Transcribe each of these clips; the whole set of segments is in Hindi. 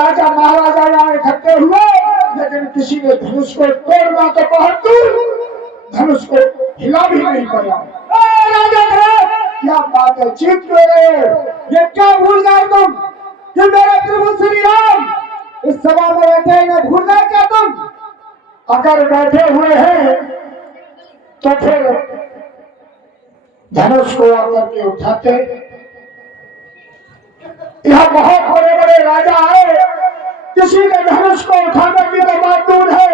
राजा महाराजा यहाँ इकट्ठे हुए, लेकिन किसी ने धनुष को तोड़ना तो बहुत दूर, धनुष को हिला भी नहीं पाया। राजा क्या बात है, चीख क्यों रहे हो? ये क्या भूल गए तुम कि मेरे प्रभु श्री राम इस सभा में बैठे हैं? भूल गए क्या तुम? अगर बैठे हुए हैं तो फिर धनुष को आकर के उठाते। यह बहुत बड़े बड़े राजा आए, किसी ने धनुष को उठाने की तो बात दूर है,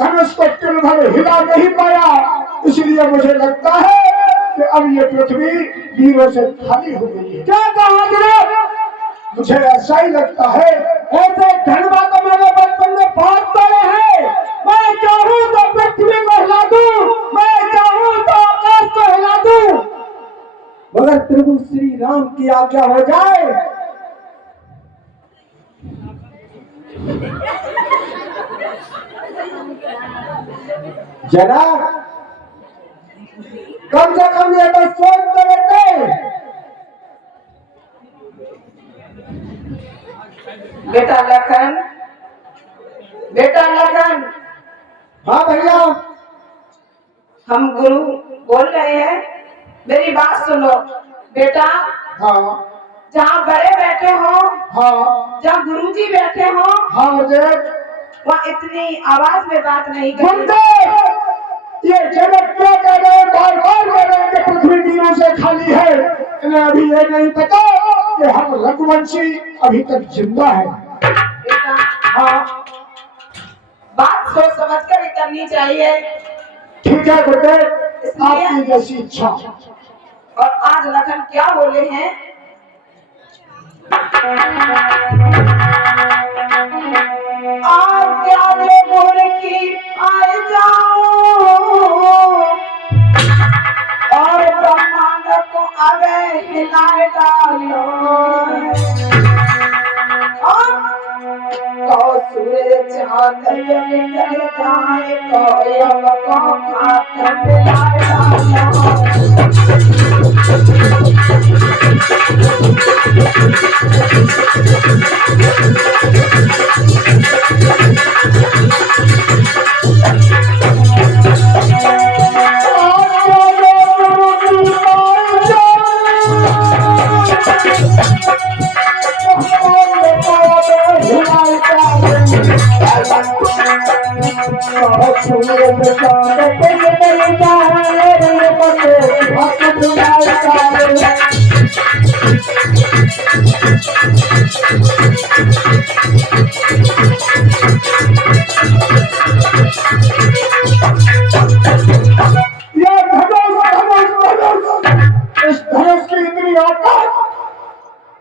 धनुष को तिल भर हिला नहीं पाया। इसलिए मुझे लगता है कि अब ये पृथ्वी वीरों से खाली हो गई है। क्या कहा जनाब? मुझे ऐसा ही लगता है। ऐसे धनवा तो मैंने बचपन में बहुत पढ़े हैं। मैं चाहूं तो पृथ्वी को हिला दूं, मैं चाहूं तो आकाश को हिला दूं, मगर प्रभु श्री राम की आज्ञा हो जाए। जनाब कम से कम ये तो सोच तो लेते। बेटा लखन, बेटा लखन। हाँ भैया, हम गुरु बोल रहे हैं, मेरी बात सुनो बेटा। हाँ जहाँ बड़े बैठे हो, हाँ, जहाँ गुरुजी बैठे हो, हाँ मुझे वहाँ इतनी आवाज में बात नहीं करनी। ये जगत क्या कह रहे हैं, बार बार कह रहे हैं कि पृथ्वी वीरों से खाली है। इन्हें अभी ये नहीं पता कि हम रघुवंशी अभी तक जिंदा है। बेटा हाँ बात सोच समझ कर ही करनी चाहिए। ठीक है गुरुदेव, आपकी जैसी इच्छा। और आज लखन क्या बोले हैं? आज्ञा दे बोल की आए जाओ और ब्रह्मांड को अबे हिलाए डालो। तो सूरज चांद जब निकल जाए तो यम को खाकर हिलाए डालो।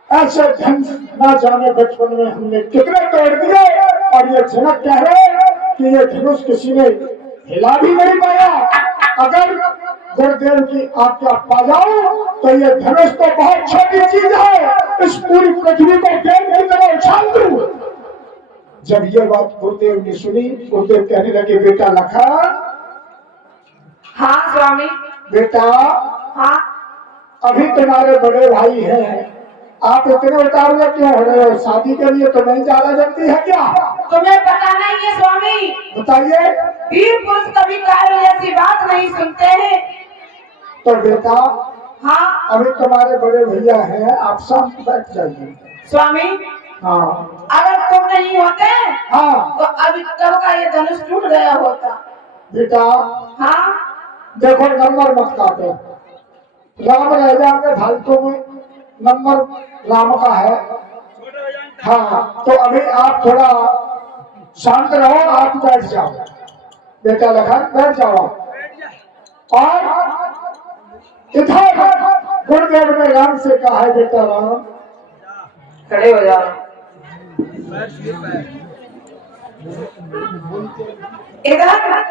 ऐसे धनुष ना जाने बचपन में हमने कितने तोड़ दिए, और ये जनक कह रहे कि ये धनुष किसी ने हिला भी नहीं पाया। अगर गुरुदेव की आज्ञा पा जाओ तो ये धनुष तो बहुत छोटी चीज है, इस पूरी पृथ्वी को गेंद की तरह उछाल दूं। जब ये बात गुरुदेव ने सुनी, गुरुदेव कहने लगे, बेटा लखन। हाँ स्वामी। बेटा हाँ, अभी तुम्हारे बड़े भाई हैं, आप इतने उतावले क्यों हो रहे हो? शादी के लिए तो नहीं ज्यादा जल्दी है क्या? तुम्हें पता नहीं है स्वामी, बताइए। वीर पुरुष कभी कार्य ऐसी बात नहीं सुनते हैं। तो बेटा हाँ, अभी तुम्हारे बड़े भैया हैं, आप शांत बैठ जाइए। स्वामी हाँ अगर तुम नहीं होते हाँ, तो अभी कब का ये धनुष टूट गया होता। बेटा हाँ, देखो नंबर मत काटो, राम रह जाएंगे फालतू में, नंबर राम का है। हाँ तो अभी आप थोड़ा शांत रहो, आप बैठ जाओ। बेटा लखन बैठ जाओ। और इधर गुरुदेव ने राम से कहा है, बेटा राम खड़े हो जाओ। इधर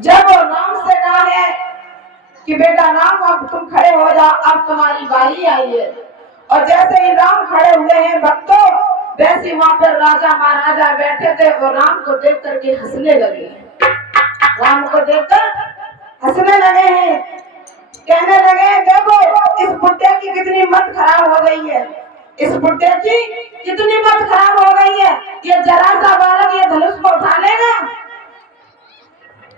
जब राम से कहा है कि बेटा राम अब तुम खड़े हो जाओ, अब तुम्हारी बारी आई है, और जैसे ही राम खड़े हुए हैं भक्तों, वैसे वहां पर राजा महाराजा बैठे थे और राम को देख करके हंसने लगे। राम को देखकर हंसने लगे हैं, कहने लगे देखो इस बुड्ढे की कितनी मत खराब हो गई है, इस बुड्ढे की कितनी मत खराब हो गई है। ये जरा सा बालक ये धनुष को उठा लेगा,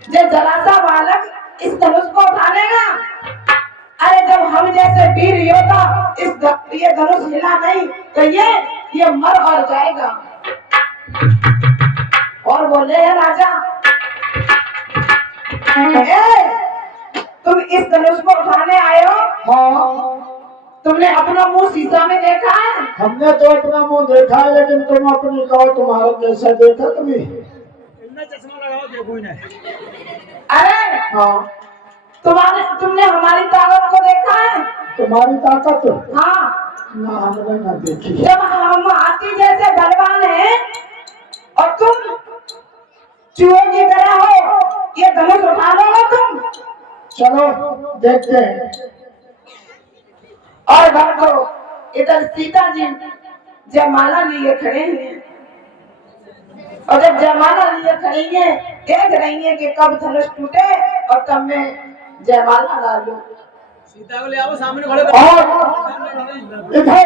ये जरा सा बालक इस धनुष को उठा लेगा। अरे जब हम जैसे वीर योद्धा ये धनुष हिला नहीं तो ये मर और जाएगा। और बोले है राजा, तुम इस धनुष को उठाने आए हो? हाँ। तुमने अपना मुंह शीशा में देखा है? हमने तो अपना मुंह देखा है, लेकिन तुम अपनी कहो तुम्हारा कैसा देखा कभी? चश्मा लगाओ देखो इन्हें। अरे हाँ। तुमने हमारी ताकत को देखा है? तुम्हारी ताकत? हाँ। ना हमने ना देखी। जब हम हाथी जैसे बलवान हैं और तुम चूहे की तरह हो, ये धनुष उठा लोगे तुम? चलो देखते हैं। और भक्तो इधर सीता जी जयमाला लिए खड़े हैं, और जब जयमाला लिए खड़ी हैं देख रही हैं कि कब धनुष टूटे और कब मैं जयमाला डालूं। सीता को ले आओ सामने खड़े और इधर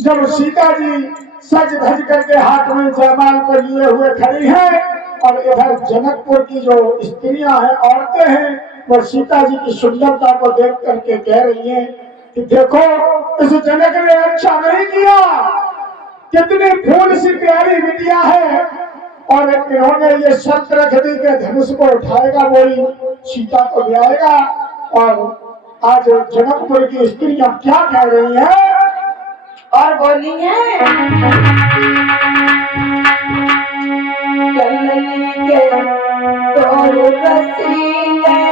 जब सीता जी सज धज करके हाथ में जयमाल को लिए हुए खड़ी हैं, और इधर जनकपुर की जो स्त्रियां हैं, औरतें हैं, वो सीता जी की सुंदरता को देख करके कह रही हैं कि देखो इस जनक ने अच्छा नहीं किया, कितनी फूल सी प्यारी बिटिया है, और इन्होंने ये शर्त रख दी कि धनुष को उठाएगा वही सीता को ब्याएगा। और आज जनकपुर की स्त्रियां क्या कह रही हैं? और बोली है के तोर रसीले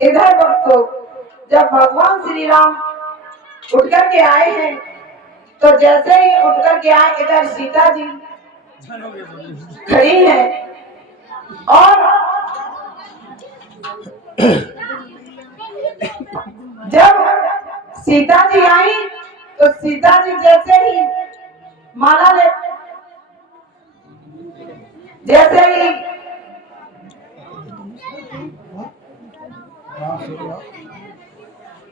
इधर भक्तों, जब भगवान श्री राम उठ करके आए हैं तो जैसे ही उठ करके आए, इधर सीता जी खड़ी है और जब सीता जी आई तो सीता जी जैसे ही माला ले, जैसे ही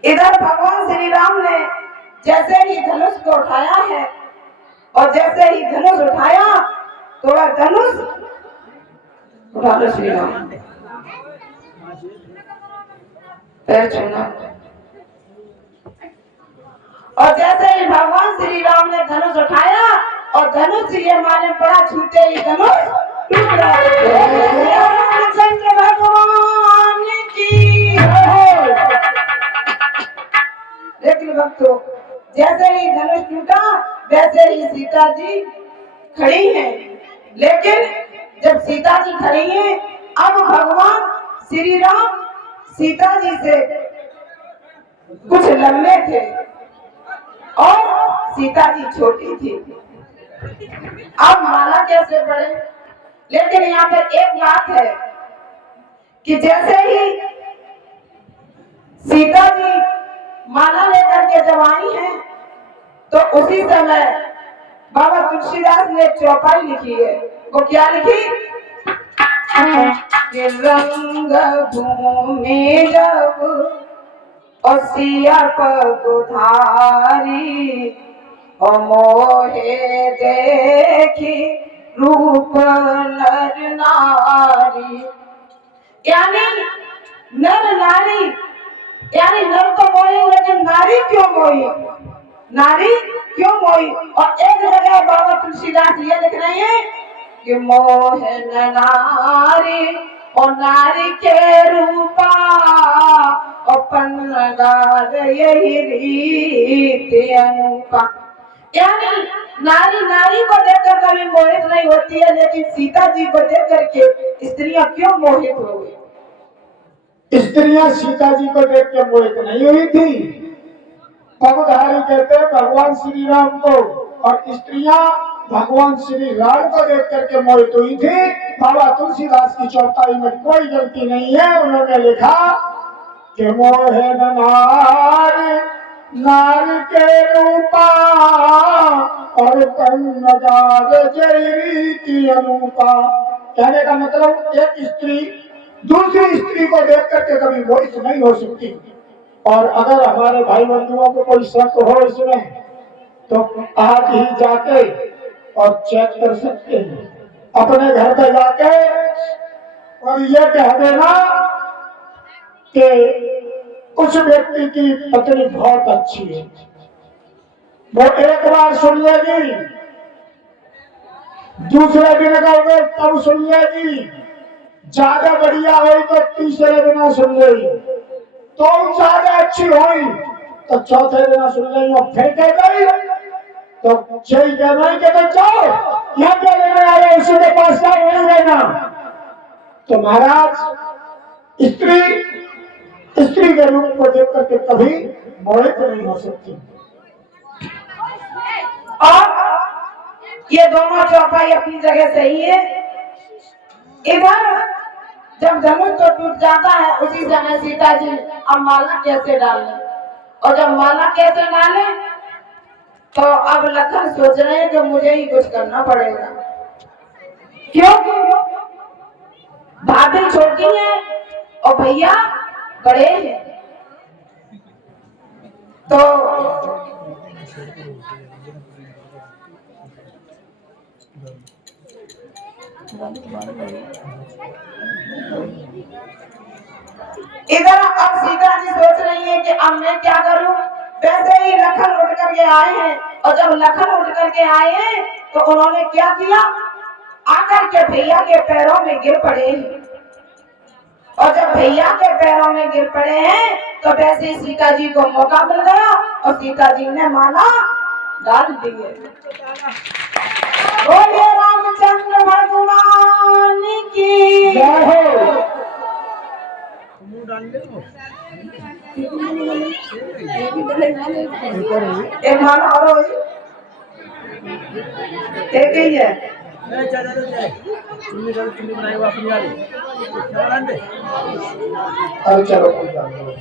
इधर भगवान श्री राम ने जैसे ही धनुष को उठाया है और जैसे ही धनुष उठाया तो वह धनुष उठा लो श्री राम, पैर छूना। और जैसे ही भगवान श्री राम ने धनुष उठाया और धनुष ये माने पड़ा, छूते ही धनुष टूट गया। रामचंद्र भगवान की। लेकिन भक्तों, जैसे ही धनुष टूटा वैसे ही सीता जी खड़ी हैं। लेकिन जब सीता जी खड़ी हैं, अब भगवान श्री राम सीता जी से कुछ लंबे थे और सीता जी छोटी थी। अब माला कैसे बढ़े? लेकिन यहाँ पर एक बात है कि जैसे ही सीता जी माला लेकर के जब आई हैं तो उसी समय बाबा तुलसीदास ने चौपाई लिखी है। वो क्या लिखी? कि रंग भूमि जब सिया पगुधारी मोहे देखी रूप नर नारी। यानी नर नारी, यानी नर तो मोही, लेकिन नारी क्यों मोही? नारी क्यों मोही? और एक जगह बाबा तुलसीदास ये लिख रहे हैं कि मोहन नारी और नारी के रूपा अपन गार यही रीति अनुपा। यानी नारी नारी को देखकर कभी मोहित नहीं होती है, लेकिन सीता जी को देख करके स्त्रियां क्यों मोहित हो गई? स्त्रियां सीता जी को देख के मोहित नहीं हुई थी। पगधारी कहते हैं भगवान श्री राम को, और स्त्रियां भगवान श्री राम को देख करके मोहित हुई थी। बाबा तुलसीदास की चौपाई में कोई गलती नहीं है। उन्होंने लिखा कि मोहन नारी नारी के रूपा और कन्नगार जयरी की अनुपा। कहने का मतलब एक स्त्री दूसरी स्त्री को देख करके कभी मोहित नहीं हो सकती। और अगर हमारे भाई बंधुओं को कोई शक हो इसमें तो आज ही जाके और चेक कर सकते हैं अपने घर पे जाके, और ये कह देना कि उस व्यक्ति की पत्नी बहुत अच्छी है, वो एक बार सुन लेगी, दूसरे दिन कहोगे तब सुन लेगी, ज्यादा बढ़िया हुई तो तीसरे दिन सुन लेगी, तो ज्यादा अच्छी हुई तो चौथे दिन सुन लेगी, और फिर कह गई तो सही कहना ही कहते जाओ यहाँ क्या लेने आए, उसी के पास क्या वही लेना। तो महाराज स्त्री के रूप को देख करके कभी मोहित नहीं हो सकती। और ये दोनों चौपाई अपनी जगह सही है। इधर जब धनुष तो टूट जाता है, उसी समय सीता जी अब माला कैसे डालें, और जब माला कैसे डालें तो अब लखन सोच रहे हैं कि मुझे ही कुछ करना पड़ेगा, क्योंकि भाभी छोटी है और भैया बड़े हैं। तो इधर अब सीता जी सोच रही है कि अब मैं क्या करूं। वैसे ही लखन उठ करके आए हैं, और जब लखन उठ करके आए हैं तो उन्होंने क्या किया, आकर के भैया के पैरों में गिर पड़े हैं। और जब भैया के पैरों में गिर पड़े हैं तो वैसे ही सीता जी को मौका मिल गया और सीता जी ने माला डाल दी है। बोलिए रामचंद्र भगवान की जय हो। डाल ले वो एक मान और हो एक ही है नहीं चाचा तो जाए चुन्नी बनाई वो अपनी वाली क्या डाल दे अरे चलो कोई बात नहीं।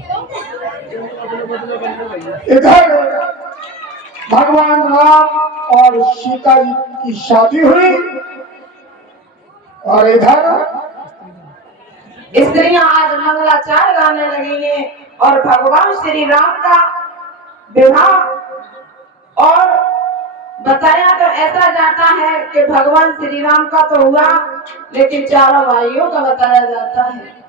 इधर भगवान राम और सीता जी की शादी हुई और इधर स्त्रियां आज मंगलाचार गाने लगी हैं और भगवान श्री राम का विवाह और बताया तो ऐसा जाता है कि भगवान श्री राम का तो हुआ लेकिन चारों भाइयों का बताया जाता है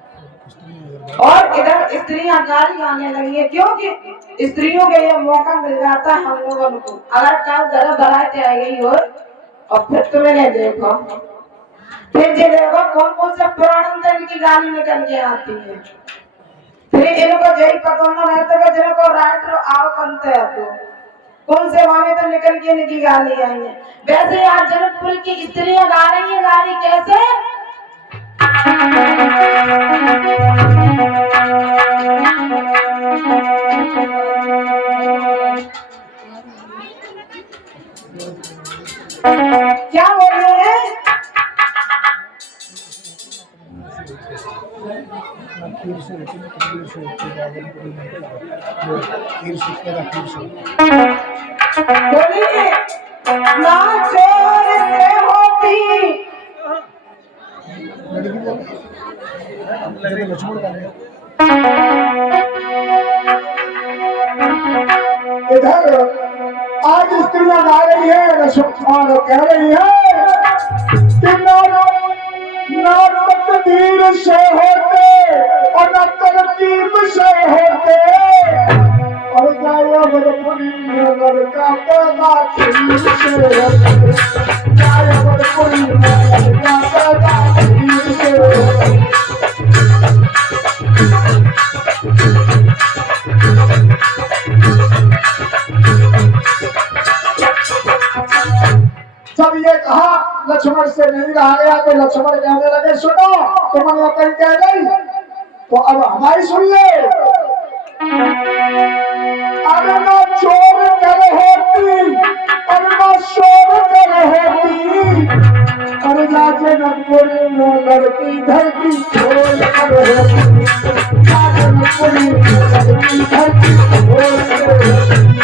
और इधर स्त्रियां गाली गाने लगी है क्योंकि स्त्रियों के ये मौका मिल जाता है हम लोगों को अगर कल जरा बरात आ गई हो और फिर तुम्हें देखो फिर जी देखो कौन कौन से पुराण की गाली निकल के आती है फिर इनको यही पता न रहता कि जिनको राइटर आओ बनते हैं तो कौन से वामे तो निकल के इनकी गाली आई है वैसे आज जनकपुर की स्त्रियां गा रही है गाली कैसे क्या बोल रहे हैं बोलिए ना चोर से होती इधर आज स्त्रियां गा रही है और कह रही है कि ना तकदीर से होते और न तरकीब से होते और जायवरपुरी में लड़का पैदा खीर से होते जायवरपुरी में लड़का पैदा खीर से होते जब ये कहा लक्ष्मण से नहीं रहा गया तो लक्ष्मण कहने लगे सुनो तुमने अपन कह गई तो अब हमारी सुन ले अरे ना चोर कर होती और ना शोर कर होती अरे ना जनकपुरी में लड़की धरती छोड़ कर होती ना जनकपुरी में लड़की धरती छोड़ कर होती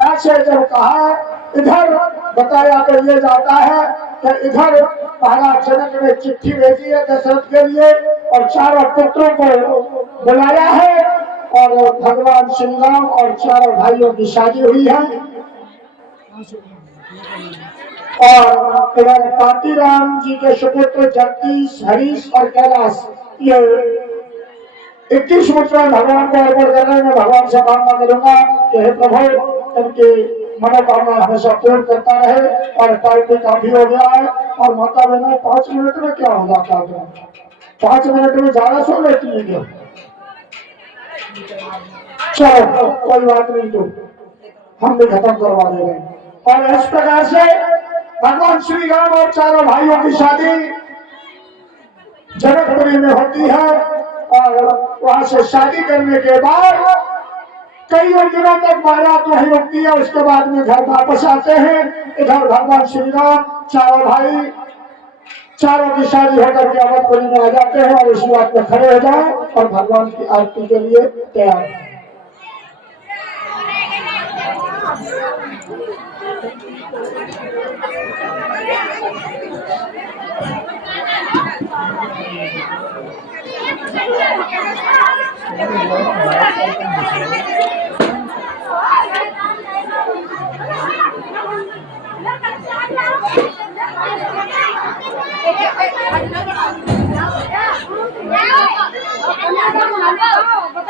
ऐसे जब कहा इधर बताया तो ये जाता है कि इधर महाराज जनक ने चिट्ठी भेजी है दशरथ के लिए और चारों पुत्रों को बुलाया है और भगवान श्री राम और चारों भाइयों की शादी हुई है और इधर कांतीराम जी के सुपुत्र जगदीश हरीश और कैलाश ये 21 मिनट में भगवान को अर्पण करने में भगवान से कामना करूंगा कि हे प्रभु इनकी मनोकामना हमेशा पूर्ण करता रहे और टाइम भी काफी हो गया है और माता बहना 5 मिनट में क्या हो जाता है 5 मिनट में ज्यादा सो लेती है क्या चलो कोई बात नहीं तो हम भी खत्म करवा दे रहे हैं और इस प्रकार से भगवान श्री राम और चारों भाइयों की शादी जनकपुरी में होती है और वहां से शादी करने के बाद कई दिनों तक बारात वहीं रुकती है उसके बाद में घर वापस आते हैं इधर भगवान श्री राम चारों भाई चारों की शादी होकर के अवधपुरी में आ जाते हैं और इस बात में खड़े हो जाए और भगवान की आरती के लिए तैयार हैं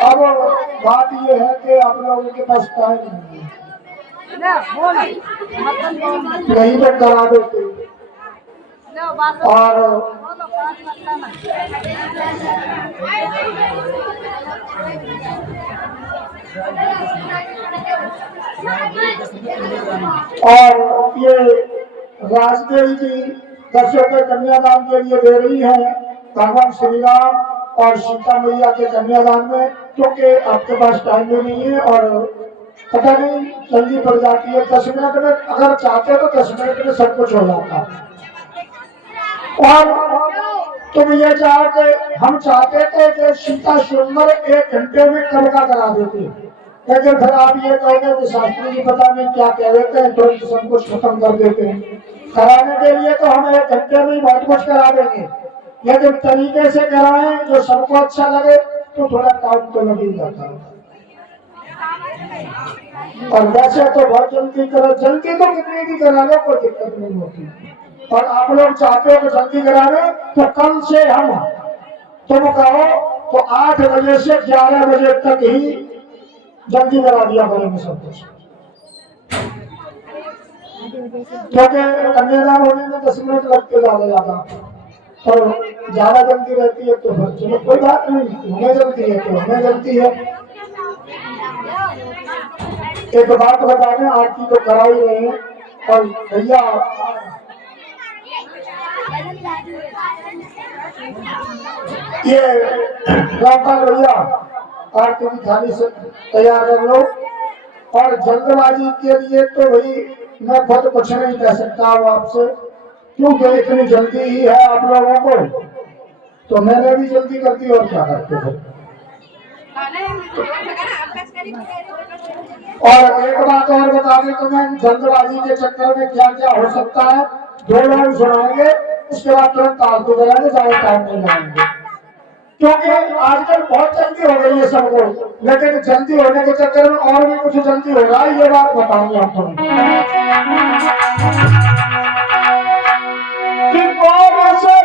अब बात ये है कि आप लोगों के पास टाइम नहीं है, नहीं तो करा देते। और ये राजदेवी जी दर्शकों के कन्यादान के लिए दे रही है भगवान श्री राम और सीता मैया के कन्यादान में, क्योंकि आपके पास टाइम भी नहीं है और पता नहीं जल्दी पड़ जाती है। 10 मिनट में अगर चाहते तो 10 मिनट में सब कुछ हो जाता। और तुम ये चाहो कि हम चाहते थे कि सीता सुंदर 1 घंटे में कब का करा देते, लेकिन फिर आप ये कहोगे कि शास्त्री जी पता नहीं क्या कह देते हैं, तुरंत सब कुछ खत्म कर देते हैं। कराने के लिए तो हम 1 घंटे में बहुत कुछ करा देंगे, लेकिन तरीके से कराएं जो सबको अच्छा लगे तो थोड़ा टाइम तो लग ही जाता है। और वैसे तो बहुत जल्दी करो, जल्दी तो कितनी भी करा लो कोई दिक्कत नहीं होती। और आप लोग चाहते हो कि जल्दी करा लो तो कल से हम तुम कहो तो 8 बजे से 11 बजे तक ही जल्दी करा दिया करेंगे सब कुछ, क्योंकि कन्यादान होने में 10 मिनट लगते ज्यादा तो ज्यादा जल्दी रहती है तो फिर चलो कोई बात नहीं, हमें जल्दी है तो हमें जल्दी है। एक बात बता दें, आरती तो करा ही रहे हैं और भैया ये रामपाल भैया आरती की थाली से तैयार कर लो। और जल्दबाजी के लिए तो भाई मैं खुद कुछ नहीं कह सकता हूँ आपसे, क्योंकि इतनी जल्दी ही है आप लोगों को, तो मैंने भी जल्दी कर दी और क्या करते थे। और एक बात और बता दें तो मैं जल्दबाजी के चक्कर में क्या क्या हो सकता है 2 लाइन सुनाएंगे, उसके बाद तुरंत आरती करेंगे, ज्यादा टाइम नहीं लगाएंगे, क्योंकि आजकल बहुत जल्दी हो गई है सबको, लेकिन जल्दी होने के चक्कर में और भी कुछ जल्दी हो रहा है, ये बात बताऊंगा आपको।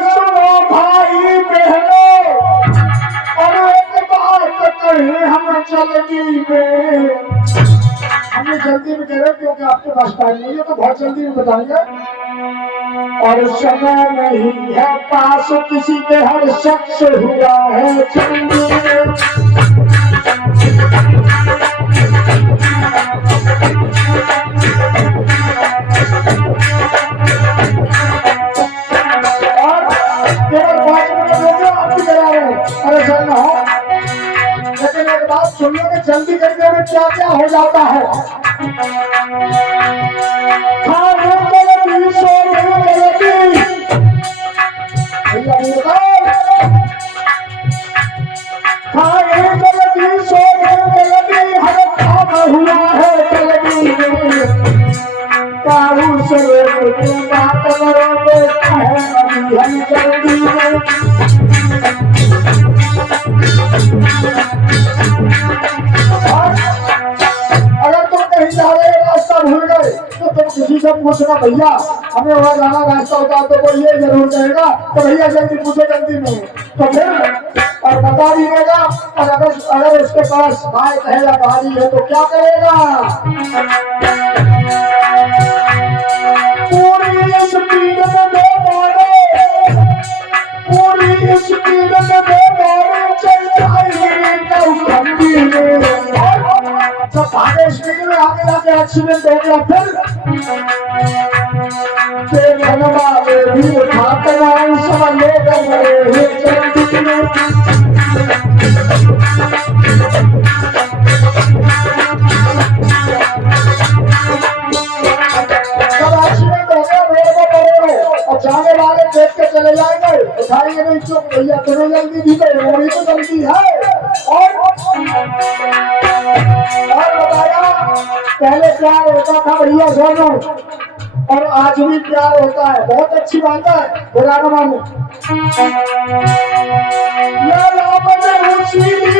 सुनो भाई बहनों, और एक बात कहें हम जल्दी में, हमें जल्दी में कह रहे क्योंकि आपके पास टाइम नहीं है तो बहुत जल्दी में बताएंगे। और समय नहीं है पास किसी के, हर शख्स हुआ है जल्दी में। लेकिन एक बात सुन लो कि जल्दी करने में क्या क्या हो जाता है। खाने गलती, सोने गलती, खाने गलती, सोने गलती, हर काम हुआ है जल्दी में। काबू से बात करोगे अभी हम जल्दी में। अगर तुम कहीं जा रहे रास्ता भूल गए तो तुम किसी से पूछना, भैया हमें वहाँ जाना रास्ता होता तो वो ये जरूर कहेगा तो भैया जल्दी पूछो जल्दी में, तो फिर और बता भी देगा। और अगर उसके पास बाइक है या गाड़ी है तो क्या करेगा, पूरी स्पीड में दौड़े, पूरी स्पीड में दौड़े चल जाएंगे ठंडी में। जब भागे स्पीड में आगे जाके एक्सीडेंट हो गया फिर धनवा में भी उठाते हैं सब लोग मरे जल्दी में। जब एक्सीडेंट हो गया रोड पर पड़े हो और जाने वाले देख के चले जाएंगे, उठाएंगे नहीं चुप, भैया तुम्हें जल्दी दी तो रोड़ी तो जल्दी है। और बताया पहले प्यार होता था भैया सोनू, और आज भी प्यार होता है, बहुत अच्छी बात है, बुरा न मानो।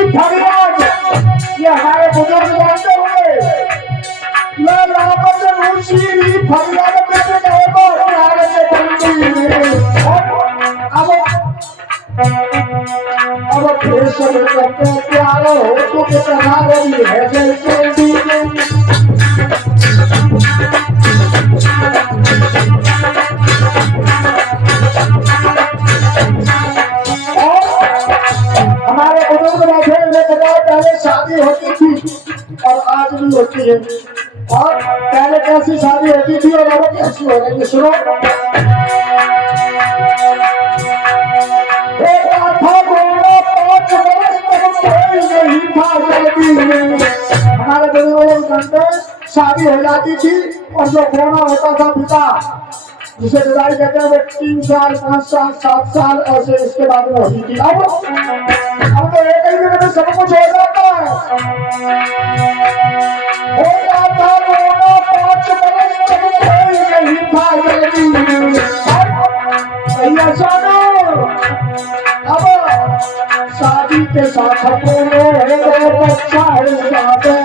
फरियाद ये हमारे बुजुर्ग जानते हुए, फरियाद अब फिर सब प्यार हो तो कितना आई है जैसे दीदी। हमारे बुजुर्ग बैठे हुए बताओ, पहले शादी होती थी और आज भी होती है। और पहले कैसी शादी होती थी और अब कैसी हो रही है, सुनो। बेटा था गोरा 5 बरस तक कोई नहीं था जल्दी में। हमारे बुजुर्ग लोग जानते हैं, शादी हो जाती थी और जो गोना होता था पिता, जिसे विदाई कहते हैं, वो 3 साल 5 साल 7 साल ऐसे इसके बाद में होती थी। अब तो एक ही दिन में सब कुछ हो जाता है। हो जाता रोना 5 बरस तक कोई नहीं था जल्दी में। भैया जानो, अब शादी के साथ बोलो बच्चा हो जाते।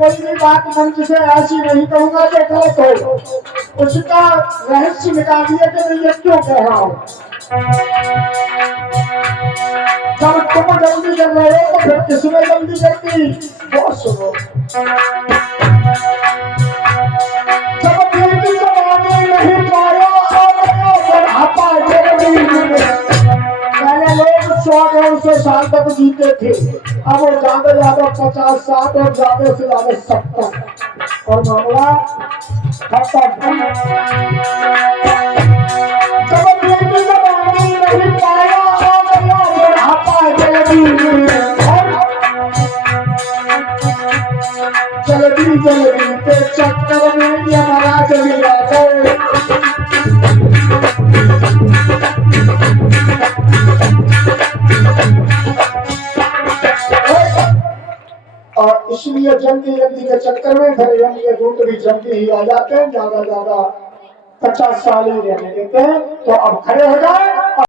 कोई भी बात मंच से ऐसी नहीं कहूंगा जो गलत हो, उसका रहस्य निकाल दिया कि मैं ये क्यों कह रहा हूं। जब तुम जल्दी कर रहे हो तो फिर किसने जल्दी करती, वो सुनो। जब दिल की जवानी नहीं पाया बुढ़ापा जल्दी में। पहले लोग 100-150 साल तक जीते थे, अब वो ज्यादा ज्यादा 50-60 और ज्यादा से ज्यादा 70 और मामला खत्म। जब दिल की जवानी नहीं पाया बुढ़ापा जल्दी में। जल्दी जल्दी के चक्कर में ये महाराज मिला गए। और इसलिए जल्दी जल्दी के चक्कर में फिर ये दूत भी जल्दी ही आ जाते हैं, ज्यादा 50 साल ही रहने देते हैं। तो अब खड़े हो जाए।